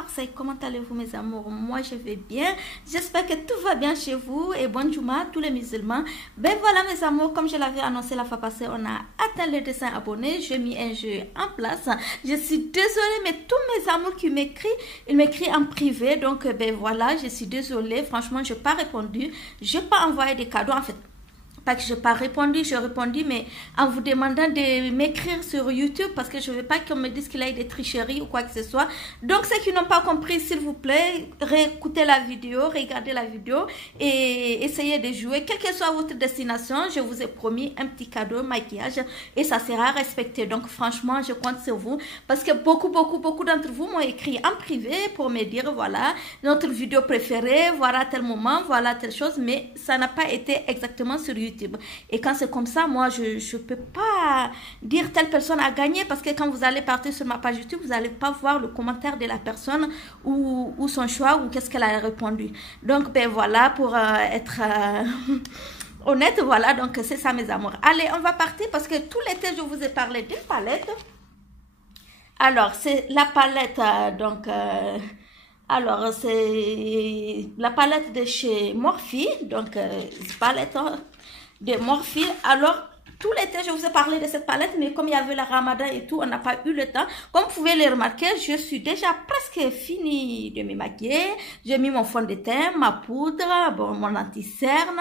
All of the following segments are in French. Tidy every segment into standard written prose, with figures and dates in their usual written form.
Marseille. Comment allez-vous mes amours? Moi je vais bien. J'espère que tout va bien chez vous et bonne Juma à tous les musulmans. Ben voilà mes amours, comme je l'avais annoncé la fois passée, on a atteint les 200 abonnés. J'ai mis un jeu en place. Je suis désolée, mais tous mes amours qui m'écrivent, ils m'écrivent en privé. Donc ben voilà, je suis désolée. Franchement, je n'ai pas répondu. Je n'ai pas envoyé des cadeaux en fait. Pas que je n'ai pas répondu, j'ai répondu, mais en vous demandant de m'écrire sur YouTube parce que je ne veux pas qu'on me dise qu'il y a des tricheries ou quoi que ce soit. Donc, ceux qui n'ont pas compris, s'il vous plaît, réécoutez la vidéo, regardez la vidéo et essayez de jouer. Quelle que soit votre destination, je vous ai promis un petit cadeau, maquillage et ça sera respecté. Donc, franchement, je compte sur vous parce que beaucoup d'entre vous m'ont écrit en privé pour me dire, voilà, notre vidéo préférée, voilà tel moment, voilà telle chose, mais ça n'a pas été exactement sur YouTube. Et quand c'est comme ça, moi, je ne peux pas dire telle personne a gagné parce que quand vous allez partir sur ma page YouTube, vous n'allez pas voir le commentaire de la personne ou son choix ou qu'est-ce qu'elle a répondu. Donc, ben voilà, pour être honnête, voilà, donc c'est ça mes amours. Allez, on va partir parce que tout l'été, je vous ai parlé d'une palette. Alors, c'est la palette, alors, c'est la palette de chez Morphe, donc palette de Morphe. Alors, tout l'été, je vous ai parlé de cette palette, mais comme il y avait la Ramadan et tout, on n'a pas eu le temps. Comme vous pouvez le remarquer, je suis déjà presque fini de me maquiller. J'ai mis mon fond de teint, ma poudre, bon, mon anti-cerne.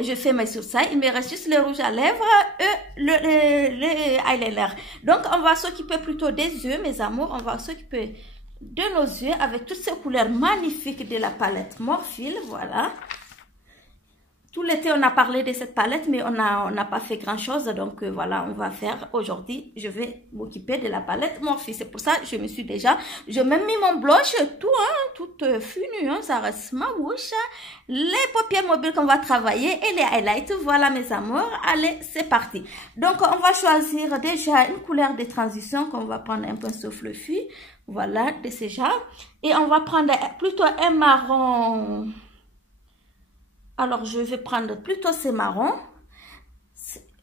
Je fais mes sourcils. Il me reste juste le rouge à lèvres et le eyeliner. Donc, on va s'occuper plutôt des yeux, mes amours. On va s'occuper de nos yeux avec toutes ces couleurs magnifiques de la palette Morphe, voilà. Tout l'été, on a parlé de cette palette, mais on n'a pas fait grand-chose. Donc, voilà, on va faire aujourd'hui. Je vais m'occuper de la palette Morphe. C'est pour ça que je me suis déjà... J'ai même mis mon blush, tout, hein, toute funue, hein, ça reste ma bouche. Les paupières mobiles qu'on va travailler et les highlights. Voilà, mes amours. Allez, c'est parti. Donc, on va choisir déjà une couleur de transition qu'on va prendre un pinceau fluffy. Voilà, de ce genre. Et on va prendre plutôt un marron... Alors, je vais prendre plutôt ces marrons.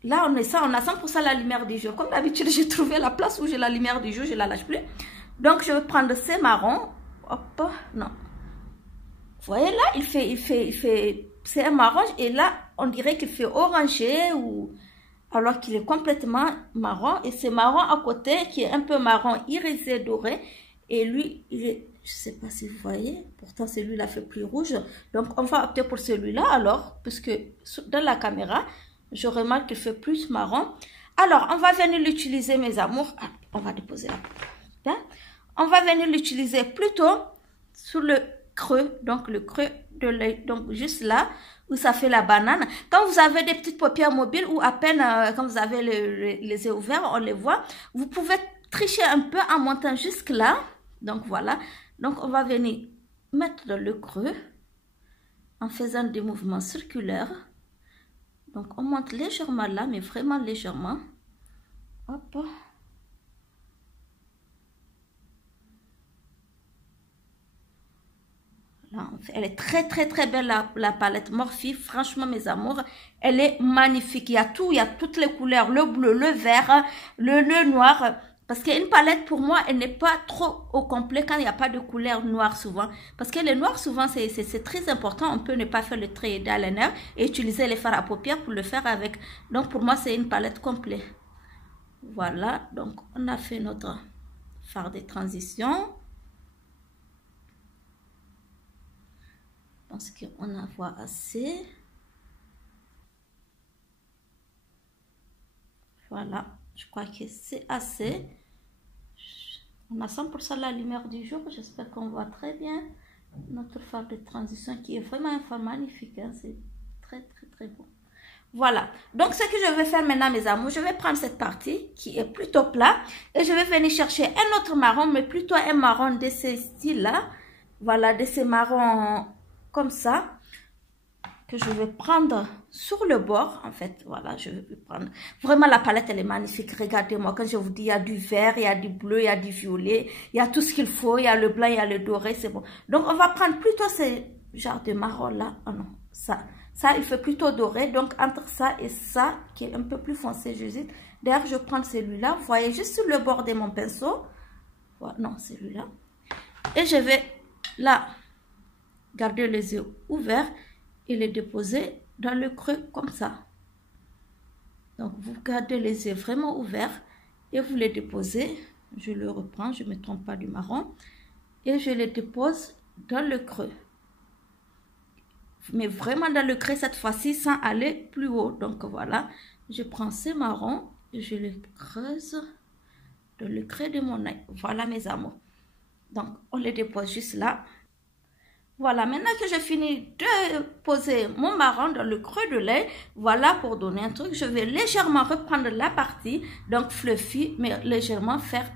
Là, on a 100% la lumière du jour. Comme d'habitude, j'ai trouvé la place où j'ai la lumière du jour, je ne la lâche plus. Donc, je vais prendre ces marrons. Hop, non. Vous voyez là, c'est un marron. Et là, on dirait qu'il fait orangé ou... alors qu'il est complètement marron. Et c'est marron à côté qui est un peu marron irisé doré. Et lui, il est... Je ne sais pas si vous voyez, pourtant celui-là fait plus rouge. Donc, on va opter pour celui-là alors, puisque dans la caméra, je remarque qu'il fait plus marron. Alors, on va venir l'utiliser, mes amours. Ah, on va déposer la poudre. On va venir l'utiliser plutôt sur le creux, donc le creux de l'œil. Donc, juste là, où ça fait la banane. Quand vous avez des petites paupières mobiles ou à peine, quand vous avez les yeux ouverts, on les voit. Vous pouvez tricher un peu en montant jusque là. Donc, voilà. Donc, on va venir mettre dans le creux en faisant des mouvements circulaires. Donc, on monte légèrement là, mais vraiment légèrement. Hop. Là, elle est très belle, la palette Morphe. Franchement, mes amours, elle est magnifique. Il y a tout, il y a toutes les couleurs. Le bleu, le vert, le noir. Parce qu'une palette, pour moi, elle n'est pas trop au complet quand il n'y a pas de couleur noire souvent. Parce que le noir, souvent, c'est très important. On peut ne pas faire le trait d'eyeliner et utiliser les fards à paupières pour le faire avec. Donc, pour moi, c'est une palette complète. Voilà. Donc, on a fait notre fard de transition. Je pense qu'on en voit assez. Voilà. Je crois que c'est assez. On a 100% la lumière du jour. J'espère qu'on voit très bien notre fard de transition qui est vraiment un fard magnifique. Hein. C'est très beau. Voilà. Donc, ce que je vais faire maintenant, mes amours, je vais prendre cette partie qui est plutôt plat et je vais venir chercher un autre marron, mais plutôt un marron de ce style-là. Voilà, de ces marrons comme ça. Que je vais prendre sur le bord, en fait, voilà, je vais prendre, vraiment la palette, elle est magnifique, regardez-moi, quand je vous dis, il y a du vert, il y a du bleu, il y a du violet, il y a tout ce qu'il faut, il y a le blanc, il y a le doré, c'est bon, donc on va prendre plutôt ce genre de marron là, oh non, ça il fait plutôt doré, donc entre ça et ça, qui est un peu plus foncé, j'hésite, d'ailleurs, je prends celui-là, vous voyez, juste sur le bord de mon pinceau, voilà, non, celui-là, Et je vais là garder les yeux ouverts et les déposer dans le creux comme ça. Donc vous gardez les yeux vraiment ouverts et vous les déposez. Je le reprends, je ne me trompe pas du marron. Et je les dépose dans le creux. Mais vraiment dans le creux cette fois-ci sans aller plus haut. Donc voilà, je prends ces marrons et je les creuse dans le creux de mon œil. Voilà mes amours. Donc on les dépose juste là. Voilà, maintenant que j'ai fini de poser mon marron dans le creux de l'œil, voilà pour donner un truc, je vais légèrement reprendre la partie, donc fluffy, mais légèrement faire,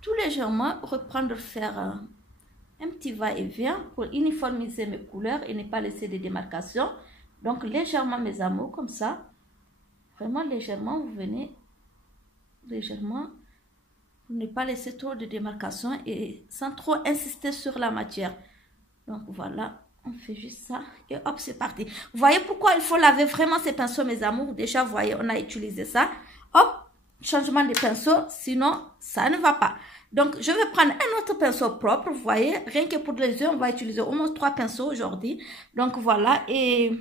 tout légèrement reprendre, faire un petit va-et-vient pour uniformiser mes couleurs et ne pas laisser de démarcations. Donc légèrement mes amours, comme ça, vraiment légèrement, vous venez légèrement, pour ne pas laisser trop de démarcations et sans trop insister sur la matière. Donc voilà, on fait juste ça et hop, c'est parti. Vous voyez pourquoi il faut laver vraiment ces pinceaux, mes amours. Déjà, vous voyez, on a utilisé ça. Hop, changement de pinceau, sinon ça ne va pas. Donc, je vais prendre un autre pinceau propre. Vous voyez, rien que pour les yeux, on va utiliser au moins 3 pinceaux aujourd'hui. Donc voilà, et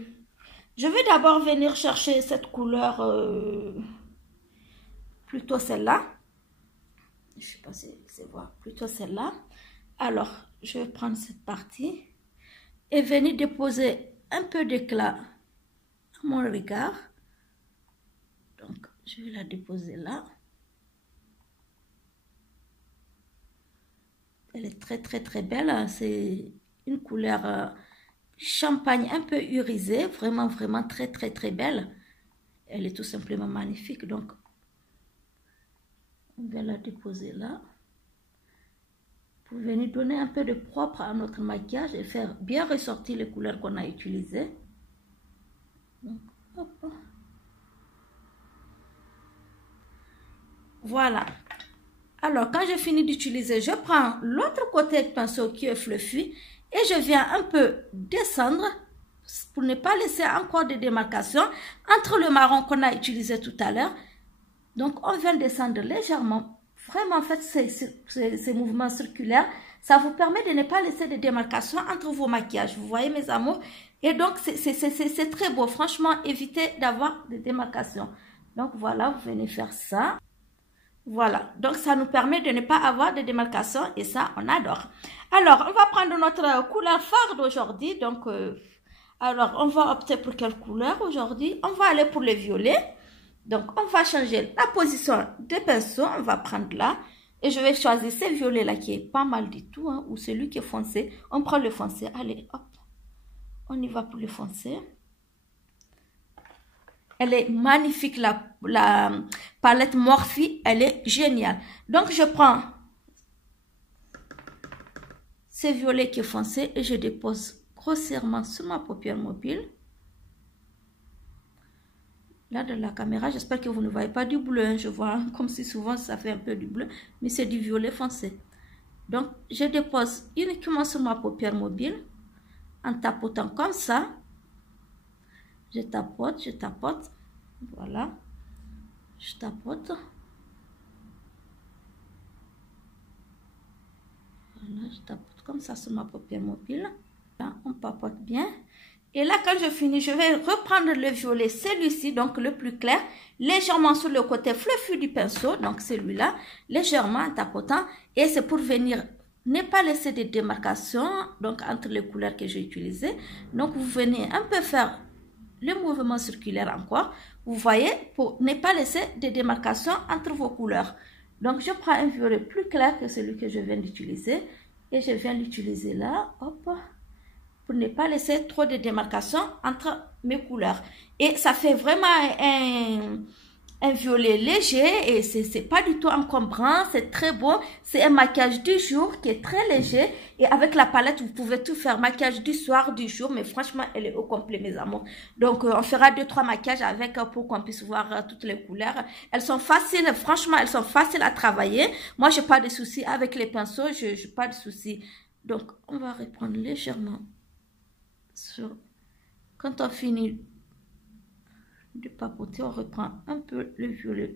je vais d'abord venir chercher cette couleur, plutôt celle-là. Je ne sais pas si c'est voir, plutôt celle-là. Alors, je vais prendre cette partie et venir déposer un peu d'éclat à mon regard. Donc, je vais la déposer là. Elle est très, très, très belle. Hein. C'est une couleur champagne un peu irisée. Vraiment, vraiment très, très, très belle. Elle est tout simplement magnifique. Donc, on va la déposer là. Pour venir donner un peu de propre à notre maquillage et faire bien ressortir les couleurs qu'on a utilisées. Donc, hop. Voilà. Alors, quand j'ai fini d'utiliser, je prends l'autre côté de pinceau qui est fluffy et je viens un peu descendre pour ne pas laisser encore de démarcation entre le marron qu'on a utilisé tout à l'heure. Donc, on vient descendre légèrement. Vraiment, en fait, ces mouvements circulaires, ça vous permet de ne pas laisser de démarcation entre vos maquillages. Vous voyez, mes amours? Et donc, c'est très beau. Franchement, évitez d'avoir des démarcations. Donc, voilà, vous venez faire ça. Voilà. Donc, ça nous permet de ne pas avoir de démarcations et ça, on adore. Alors, on va prendre notre couleur phare d'aujourd'hui. Donc, alors, on va opter pour quelle couleur aujourd'hui? On va aller pour le violet. Donc, on va changer la position des pinceaux. On va prendre là. Et je vais choisir ce violet-là qui est pas mal du tout. Hein, ou celui qui est foncé. On prend le foncé. Allez, hop. On y va pour le foncé. Elle est magnifique, la palette Morphe. Elle est géniale. Donc, je prends ce violet qui est foncé et je dépose grossièrement sur ma paupière mobile. Là, de la caméra, j'espère que vous ne voyez pas du bleu. Hein. Je vois comme si souvent ça fait un peu du bleu, mais c'est du violet foncé. Donc, je dépose uniquement sur ma paupière mobile en tapotant comme ça. Je tapote, je tapote. Voilà. Je tapote. Voilà, je tapote comme ça sur ma paupière mobile. Là, on papote bien. Et là, quand je finis, je vais reprendre le violet, celui-ci, donc le plus clair, légèrement sur le côté fluffy du pinceau, donc celui-là, légèrement en tapotant. Et c'est pour venir ne pas laisser de démarcations, donc entre les couleurs que j'ai utilisées. Donc, vous venez un peu faire le mouvement circulaire encore. Vous voyez, pour ne pas laisser de démarcations entre vos couleurs. Donc, je prends un violet plus clair que celui que je viens d'utiliser. Et je viens l'utiliser là, hop, pour ne pas laisser trop de démarcation entre mes couleurs. Et ça fait vraiment un violet léger et c'est pas du tout encombrant, c'est très beau. C'est un maquillage du jour qui est très léger et avec la palette, vous pouvez tout faire. Maquillage du soir, du jour, mais franchement, elle est au complet, mes amours. Donc, on fera 2-3 maquillages avec pour qu'on puisse voir toutes les couleurs. Elles sont faciles, franchement, elles sont faciles à travailler. Moi, j'ai pas de soucis avec les pinceaux, je n'ai pas de soucis. Donc, on va reprendre légèrement. Quand on finit de papoter, on reprend un peu le violet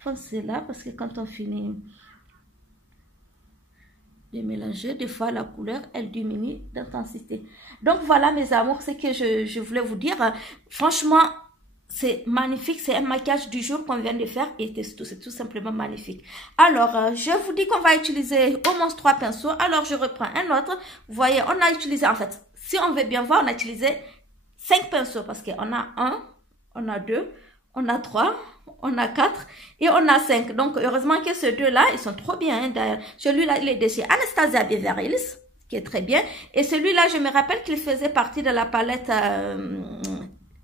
foncé là, parce que quand on finit de mélanger. Des fois, la couleur, elle diminue d'intensité. Donc, voilà, mes amours, ce que je voulais vous dire. Franchement, c'est magnifique. C'est un maquillage du jour qu'on vient de faire et c'est tout simplement magnifique. Alors, je vous dis qu'on va utiliser au moins 3 pinceaux. Alors, je reprends un autre. Vous voyez, on a utilisé, en fait, si on veut bien voir, on a utilisé 5 pinceaux parce qu'on a 1, on a 2, on a 3, on a 4 et on a 5. Donc, heureusement que ces deux-là, ils sont trop bien. Hein, d'ailleurs, celui-là, il est de chez Anastasia Beverly Hills, qui est très bien. Et celui-là, je me rappelle qu'il faisait partie de la palette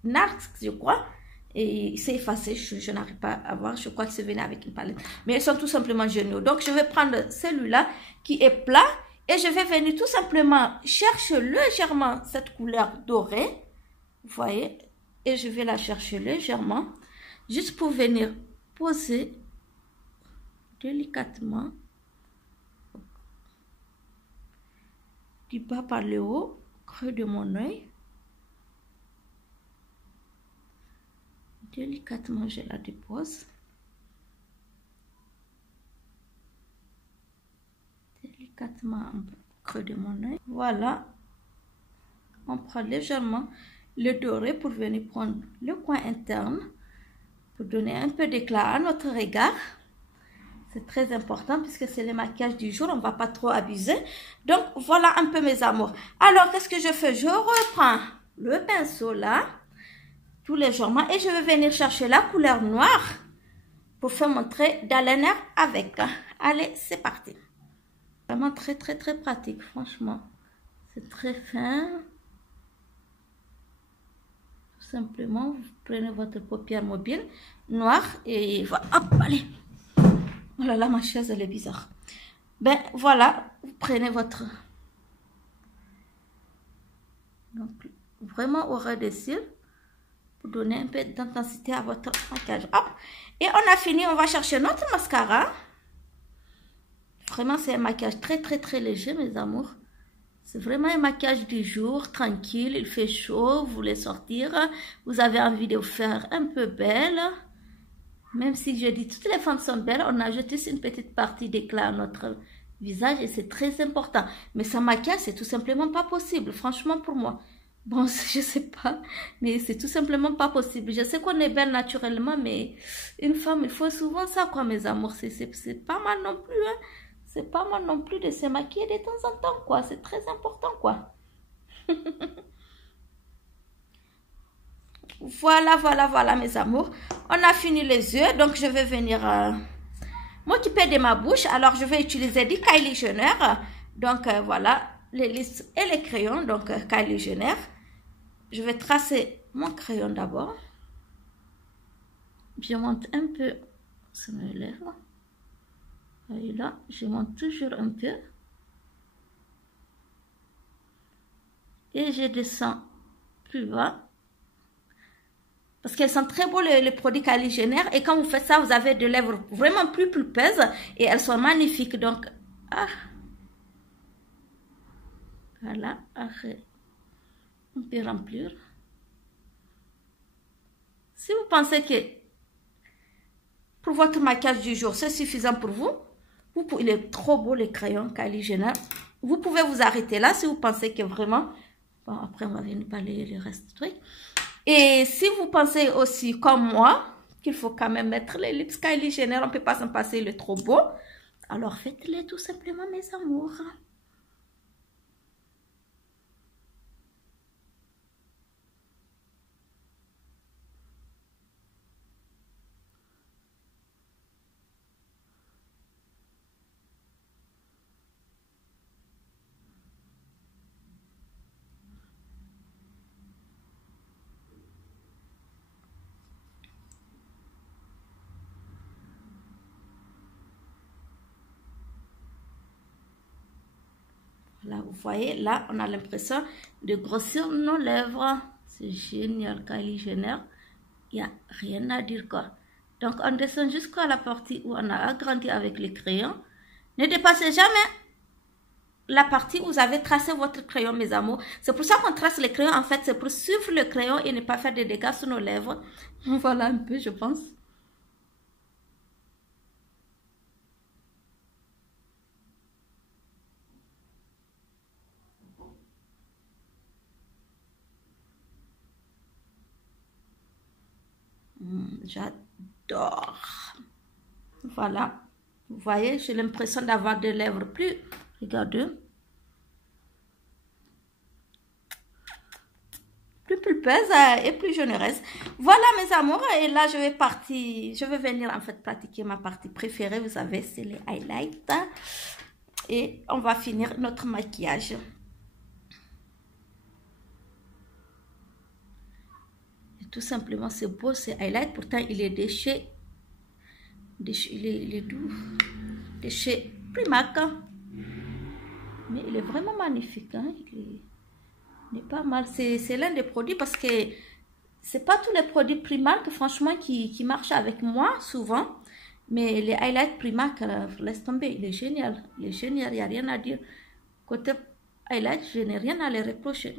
Nars, je crois. Et il s'est effacé, je n'arrive pas à voir. Je crois que c'est venu avec une palette. Mais ils sont tout simplement géniaux. Donc, je vais prendre celui-là qui est plat. Et je vais venir tout simplement chercher légèrement cette couleur dorée. Vous voyez? Et je vais la chercher légèrement. Juste pour venir poser délicatement du bas par le haut, creux de mon œil. Délicatement, je la dépose. Délicatement, creux de mon œil. Voilà. On prend légèrement le doré pour venir prendre le coin interne. Pour donner un peu d'éclat à notre regard. C'est très important puisque c'est le maquillage du jour. On ne va pas trop abuser. Donc, voilà un peu mes amours. Alors, qu'est-ce que je fais? Je reprends le pinceau là. Tout légèrement. Et je vais venir chercher la couleur noire. Pour faire mon trait d'eyeliner avec. Allez, c'est parti. Vraiment très, très, très pratique. Franchement. C'est très fin. Simplement, vous prenez votre paupière mobile noire et voilà, hop, allez. Oh là là, ma chaise, elle est bizarre. Ben voilà, vous prenez votre... Donc, vraiment au ras des cils pour donner un peu d'intensité à votre maquillage. Hop, et on a fini, on va chercher notre mascara. Vraiment, c'est un maquillage très, très, très léger, mes amours. C'est vraiment un maquillage du jour, tranquille, il fait chaud, vous voulez sortir, vous avez envie de vous faire un peu belle. Même si je dis toutes les femmes sont belles, on ajoute juste une petite partie d'éclat à notre visage et c'est très important. Mais sans maquillage, c'est tout simplement pas possible, franchement pour moi. Bon, je sais pas, mais c'est tout simplement pas possible. Je sais qu'on est belle naturellement, mais une femme, il faut souvent ça, quoi, mes amours. C'est pas mal non plus, hein. C'est pas mal non plus de se maquiller de temps en temps, quoi. C'est très important, quoi. Voilà, mes amours. On a fini les yeux, donc je vais venir m'occuper de ma bouche. Alors, je vais utiliser du Kylie Jenner. Donc, voilà, les listes et les crayons. Donc, Kylie Jenner. Je vais tracer mon crayon d'abord. Je monte un peu sur mes lèvres. Et là, je monte toujours un peu. Et je descends plus bas. Parce qu'elles sont très beaux les produits Kylie Jenner. Et quand vous faites ça, vous avez des lèvres vraiment plus pulpeuses. Et elles sont magnifiques. Donc, voilà. On peut remplir. Si vous pensez que pour votre maquillage du jour, c'est suffisant pour vous. Il est trop beau les crayons Kylie Jenner. Vous pouvez vous arrêter là si vous pensez que vraiment... Bon, après, on va venir balayer le reste du truc. Et si vous pensez aussi, comme moi, qu'il faut quand même mettre les lips Kylie Jenner, on ne peut pas s'en passer, il est trop beau. Alors, faites-les tout simplement, mes amours. Là, vous voyez, là, on a l'impression de grossir nos lèvres. C'est génial, Kylie Jenner. Il n'y a rien à dire, quoi. Donc, on descend jusqu'à la partie où on a agrandi avec les crayons. Ne dépassez jamais la partie où vous avez tracé votre crayon, mes amours. C'est pour ça qu'on trace les crayons. En fait, c'est pour suivre le crayon et ne pas faire de dégâts sur nos lèvres. Voilà un peu, je pense. J'adore. Voilà. Vous voyez, j'ai l'impression d'avoir des lèvres plus... Regardez. Plus pulpeuse et plus généreuse. Voilà mes amours. Et là, je vais venir en fait pratiquer ma partie préférée. Vous savez, c'est les highlights. Et on va finir notre maquillage. Et tout simplement, c'est beau, ces highlights. Pourtant, il est déchet. Il est doux. De chez Primark. Mais il est vraiment magnifique. Hein? Il est pas mal. C'est l'un des produits parce que c'est pas tous les produits Primark, franchement, qui marchent avec moi souvent. Mais les highlights Primark, laisse tomber. Il est génial. Il est génial. Il n'y a rien à dire. Côté highlight, je n'ai rien à les reprocher.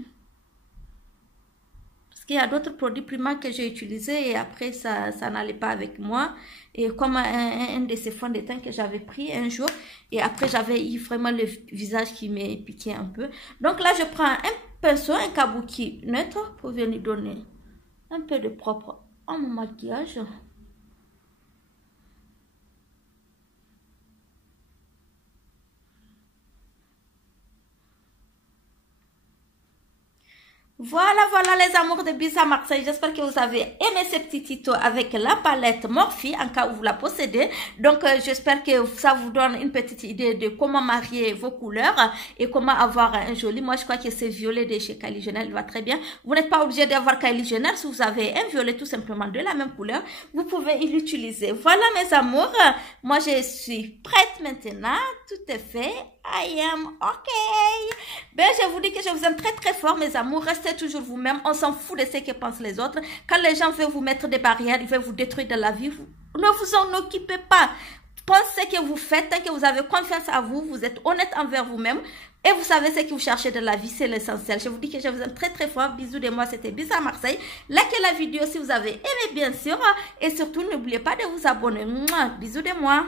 Parce qu'il y a d'autres produits Primark que j'ai utilisés et après ça n'allait pas avec moi. Et comme un de ces fonds de teint que j'avais pris un jour. Et après j'avais eu vraiment le visage qui m'est piqué un peu. Donc là je prends un pinceau, un kabuki neutre pour venir donner un peu de propre à mon maquillage. Voilà les amours de Bisa Marseille. J'espère que vous avez aimé ce petit tuto avec la palette Morphe en cas où vous la possédez. Donc, j'espère que ça vous donne une petite idée de comment marier vos couleurs et comment avoir un joli. Moi, je crois que ce violet de chez Kylie Jenner va très bien. Vous n'êtes pas obligé d'avoir Kylie Jenner. Si vous avez un violet tout simplement de la même couleur, vous pouvez l'utiliser. Voilà mes amours. Moi, je suis prête maintenant. Tout est fait. I am okay. Ben, je vous dis que je vous aime très fort, mes amours. Restez toujours vous-même. On s'en fout de ce que pensent les autres. Quand les gens veulent vous mettre des barrières, ils veulent vous détruire de la vie, ne vous en occupez pas. Pensez que vous faites, tant que vous avez confiance à vous, vous êtes honnête envers vous-même et vous savez ce que vous cherchez de la vie, c'est l'essentiel. Je vous dis que je vous aime très fort. Bisous de moi, c'était Bisa Marseille. Likez la vidéo si vous avez aimé, bien sûr. Et surtout, n'oubliez pas de vous abonner. Mouah, bisous de moi.